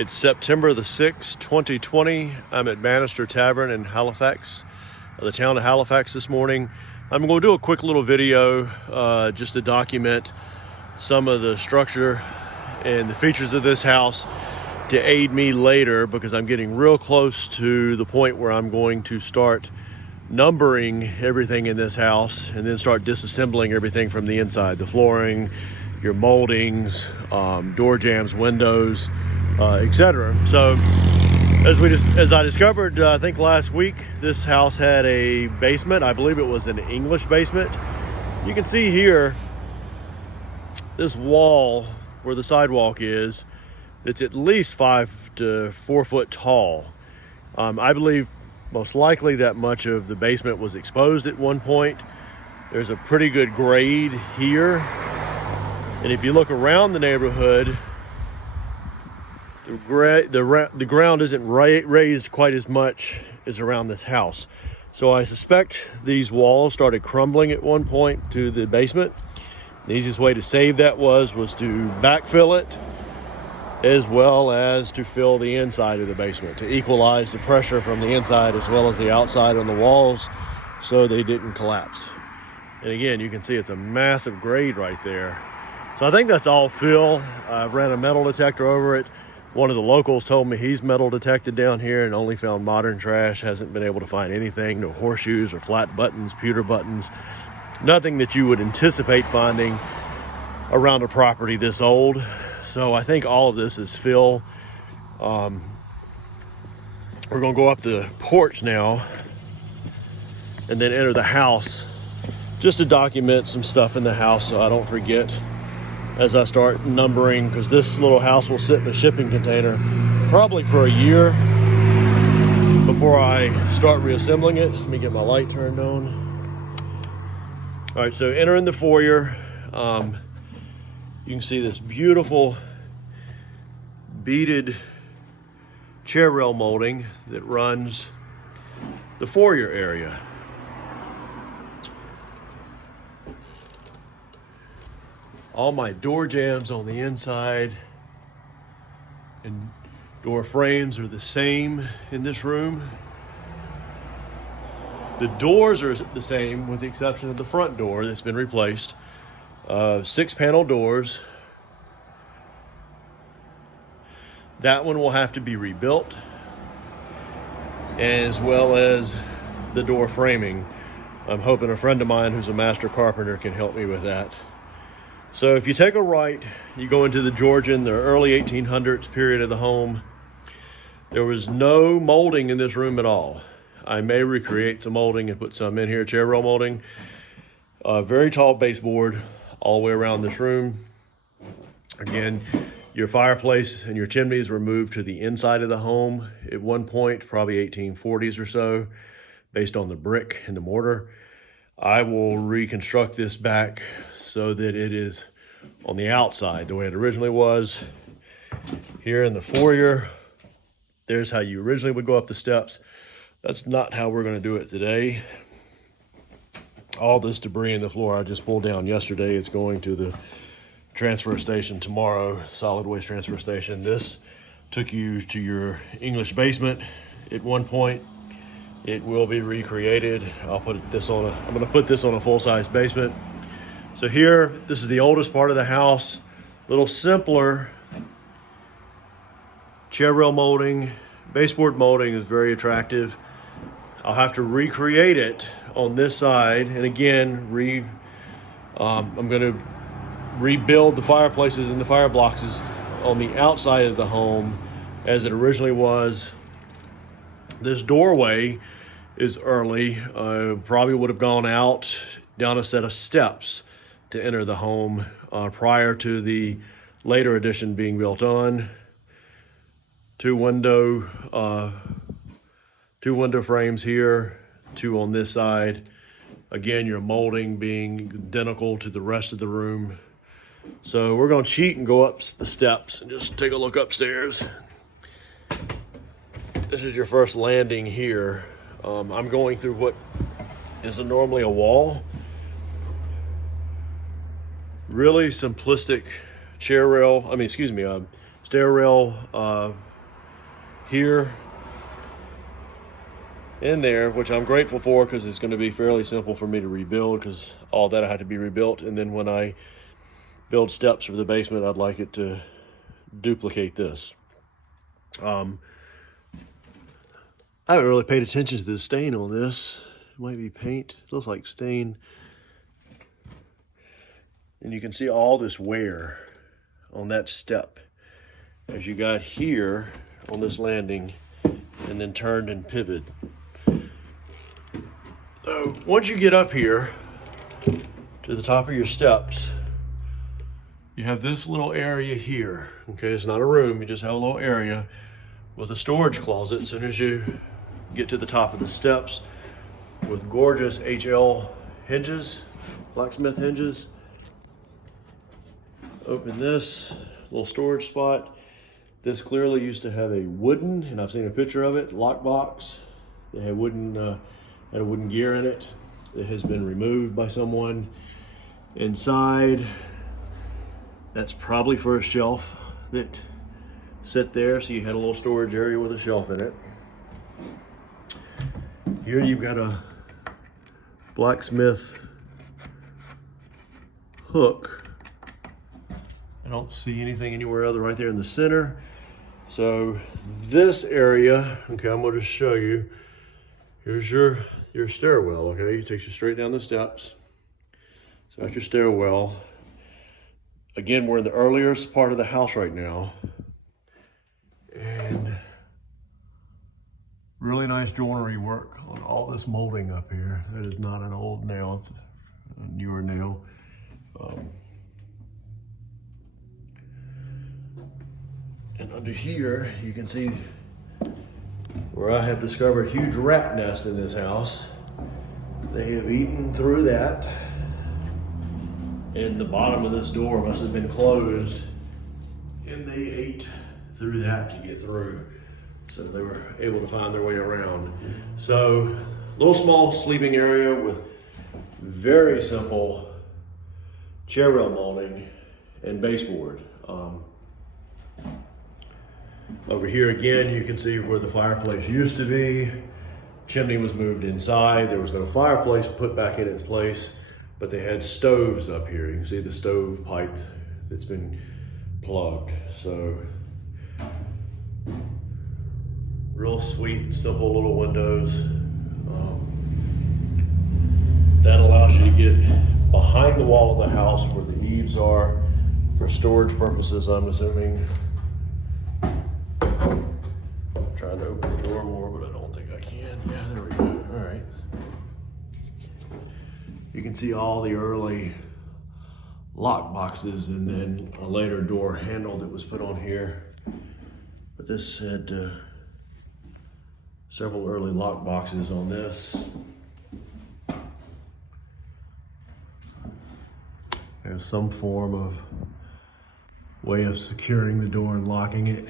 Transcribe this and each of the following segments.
It's September the 6th, 2020. I'm at Bannister Tavern in Halifax, the town of Halifax this morning. I'm going to do a quick little video just to document some of the structure and the features of this house to aid me later, because I'm getting real close to the point where I'm going to start numbering everything in this house and then start disassembling everything from the inside, the flooring, your moldings, door jambs, windows, etc. So as I discovered, I think last week, this house had a basement. I believe it was an English basement. You can see here, this wall where the sidewalk is, it's at least 5 to 4 foot tall. I believe most likely that much of the basement was exposed at one point. There's a pretty good grade here. And if you look around the neighborhood, the ground isn't raised quite as much as around this house. So I suspect these walls started crumbling at one point to the basement. The easiest way to save that was to backfill it, as well as to fill the inside of the basement to equalize the pressure from the inside as well as the outside on the walls so they didn't collapse. And again, you can see it's a massive grade right there. So I think that's all fill. I've ran a metal detector over it. One of the locals told me he's metal detected down here and only found modern trash, hasn't been able to find anything, no horseshoes or flat buttons, pewter buttons, nothing that you would anticipate finding around a property this old. So I think all of this is fill. We're gonna go up the porch now and then enter the house just to document some stuff in the house so I don't forget as I start numbering, because this little house will sit in a shipping container probably for a year before I start reassembling it. Let me get my light turned on. All right, so entering the foyer, you can see this beautiful beaded chair rail molding that runs the foyer area. All my door jambs on the inside and door frames are the same in this room. The doors are the same with the exception of the front door that's been replaced. 6-panel doors. That one will have to be rebuilt, as well as the door framing. I'm hoping a friend of mine who's a master carpenter can help me with that. So if you take a right, you go into the Georgian, the early 1800s period of the home. There was no molding in this room at all. I may recreate some molding and put some in here, chair rail molding. Very tall baseboard all the way around this room. Again, your fireplace and your chimneys were moved to the inside of the home at one point, probably 1840s or so, based on the brick and the mortar. I will reconstruct this back so that it is on the outside the way it originally was. Here in the foyer, there's how you originally would go up the steps. That's not how we're going to do it today. All this debris in the floor I just pulled down yesterday. It's going to the transfer station tomorrow, solid waste transfer station. This took you to your English basement at one point. It will be recreated. I'm going to put this on a full-size basement. So here, this is the oldest part of the house. A little simpler. Chair rail molding, baseboard molding is very attractive. I'll have to recreate it on this side. And again, I'm gonna rebuild the fireplaces and the fire blocks on the outside of the home as it originally was. This doorway is early. Probably would have gone out down a set of steps to enter the home prior to the later addition being built on. Two window frames here, 2 on this side. Again, your molding being identical to the rest of the room. So we're gonna cheat and go up the steps and just take a look upstairs. This is your first landing here. I'm going through what is normally a wall. Really simplistic stair rail here and there, which I'm grateful for because it's going to be fairly simple for me to rebuild because all that had to be rebuilt. And then when I build steps for the basement, I'd like it to duplicate this. I haven't really paid attention to the stain on this. It might be paint. It looks like stain. And you can see all this wear on that step as you got here on this landing and then turned and pivoted. So once you get up here to the top of your steps, you have this little area here. Okay, it's not a room, you just have a little area with a storage closet as soon as you get to the top of the steps, with gorgeous HL hinges, blacksmith hinges. Open this little storage spot. This clearly used to have a wooden, and I've seen a picture of it, lockbox. They had had a wooden gear in it. It has been removed by someone. Inside, that's probably for a shelf that sit there, so you had a little storage area with a shelf in it. Here you've got a blacksmith hook. I don't see anything anywhere other right there in the center. So this area, okay, I'm gonna just show you. Here's your stairwell, okay? It takes you straight down the steps. So that's your stairwell. Again, we're in the earliest part of the house right now. And really nice joinery work on all this molding up here. That is not an old nail, it's a newer nail. And under here, you can see where I have discovered a huge rat nest in this house. They have eaten through that. And the bottom of this door must have been closed. And they ate through that to get through. So they were able to find their way around. So, little small sleeping area with very simple chair rail molding and baseboard. Over here again, you can see where the fireplace used to be. Chimney was moved inside. There was no fireplace put back in its place, but they had stoves up here. You can see the stove pipe that's been plugged. So, real sweet, simple little windows. That allows you to get behind the wall of the house where the eaves are for storage purposes, I'm assuming. Trying to open the door more, but I don't think I can. Yeah, there we go. All right. You can see all the early lock boxes and then a later door handle that was put on here. But this had several early lock boxes on this. There's some form of way of securing the door and locking it.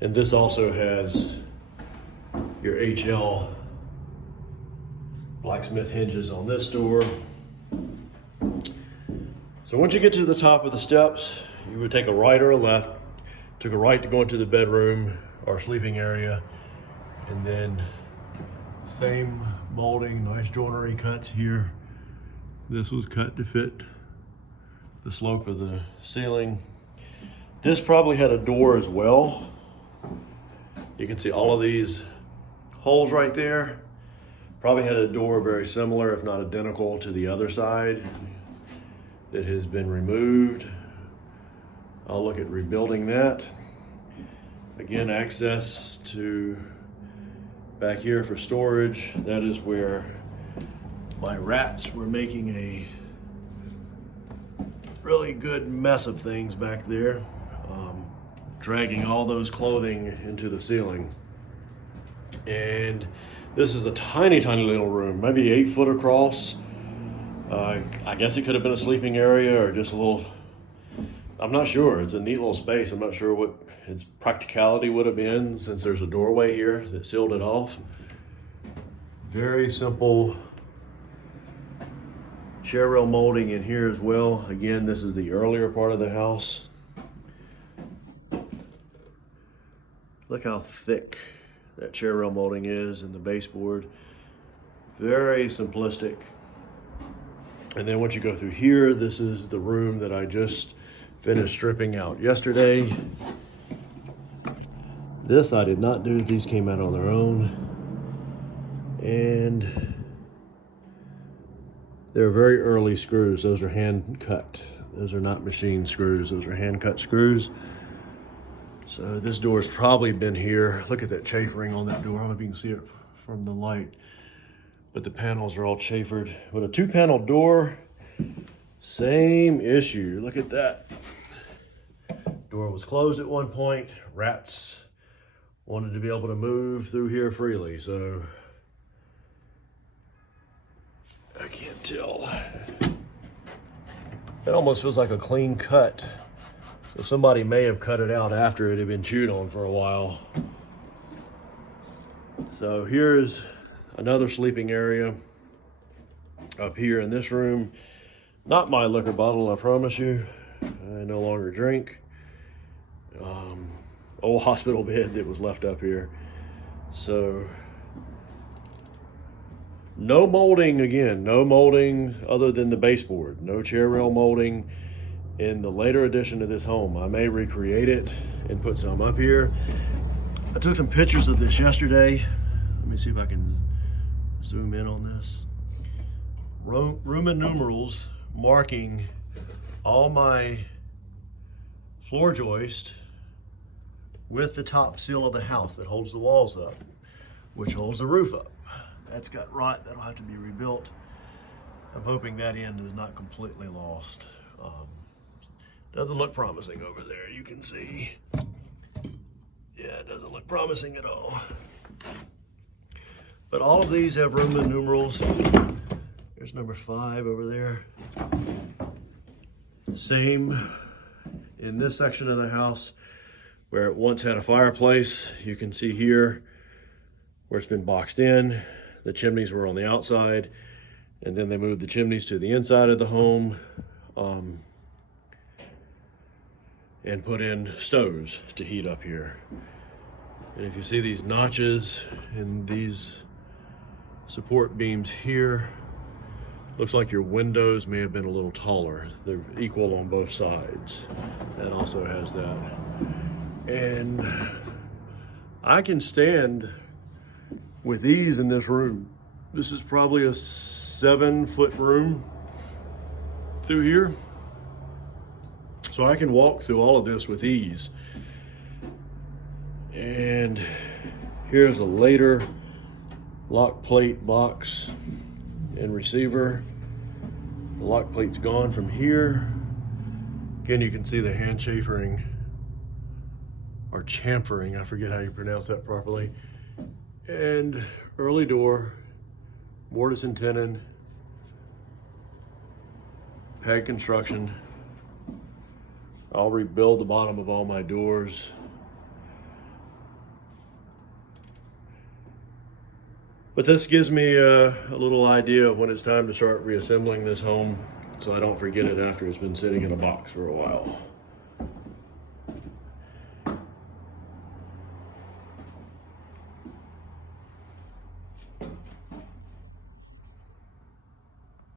And this also has your HL blacksmith hinges on this door. So once you get to the top of the steps, you would take a right or a left. Took a right to go into the bedroom or sleeping area, and then same molding, nice joinery cuts here. This was cut to fit the slope of the ceiling. This probably had a door as well. You can see all of these holes right there. Probably had a door very similar, if not identical, to the other side that has been removed. I'll look at rebuilding that. Again, access to back here for storage. That is where my rats were making a really good mess of things back there. Dragging all those clothing into the ceiling. And this is a tiny, tiny little room, maybe 8 foot across. I guess it could have been a sleeping area or just a little, I'm not sure. It's a neat little space. I'm not sure what its practicality would have been since there's a doorway here that sealed it off. Very simple chair rail molding in here as well. Again, this is the earlier part of the house. Look how thick that chair rail molding is and the baseboard. Very simplistic. And then once you go through here, this is the room that I just finished stripping out yesterday. This I did not do. These came out on their own. And they're very early screws. Those are hand cut. Those are not machine screws. Those are hand cut screws. So this door's probably been here. Look at that chafering on that door. I don't know if you can see it from the light, but the panels are all chafered. But a 2-panel door, same issue. Look at that. Door was closed at one point. Rats wanted to be able to move through here freely, so I can't tell. It almost feels like a clean cut. So somebody may have cut it out after it had been chewed on for a while. So here's another sleeping area up here in this room. Not my liquor bottle, I promise you. I no longer drink. Old hospital bed that was left up here. So no molding again, no molding other than the baseboard. No chair rail molding in the later edition of this home. I may recreate it and put some up here. I took some pictures of this yesterday. Let me see if I can zoom in on this. Roman numerals marking all my floor joist with the top seal of the house that holds the walls up, which holds the roof up. That's got rot, that'll have to be rebuilt. I'm hoping that end is not completely lost. Doesn't look promising over there, you can see. Yeah, it doesn't look promising at all. But all of these have Roman numerals. There's number 5 over there. Same in this section of the house where it once had a fireplace. You can see here where it's been boxed in. The chimneys were on the outside, and then they moved the chimneys to the inside of the home and put in stoves to heat up here. And if you see these notches and these support beams here, looks like your windows may have been a little taller. They're equal on both sides. That also has that. And I can stand with ease in this room. This is probably a 7-foot room through here. So I can walk through all of this with ease. And here's a later lock plate box and receiver. The lock plate's gone from here. Again, you can see the hand chafering or chamfering, I forget how you pronounce that properly. And early door, mortise and tenon, peg construction. I'll rebuild the bottom of all my doors. But this gives me a little idea of when it's time to start reassembling this home, so I don't forget it after it's been sitting in a box for a while.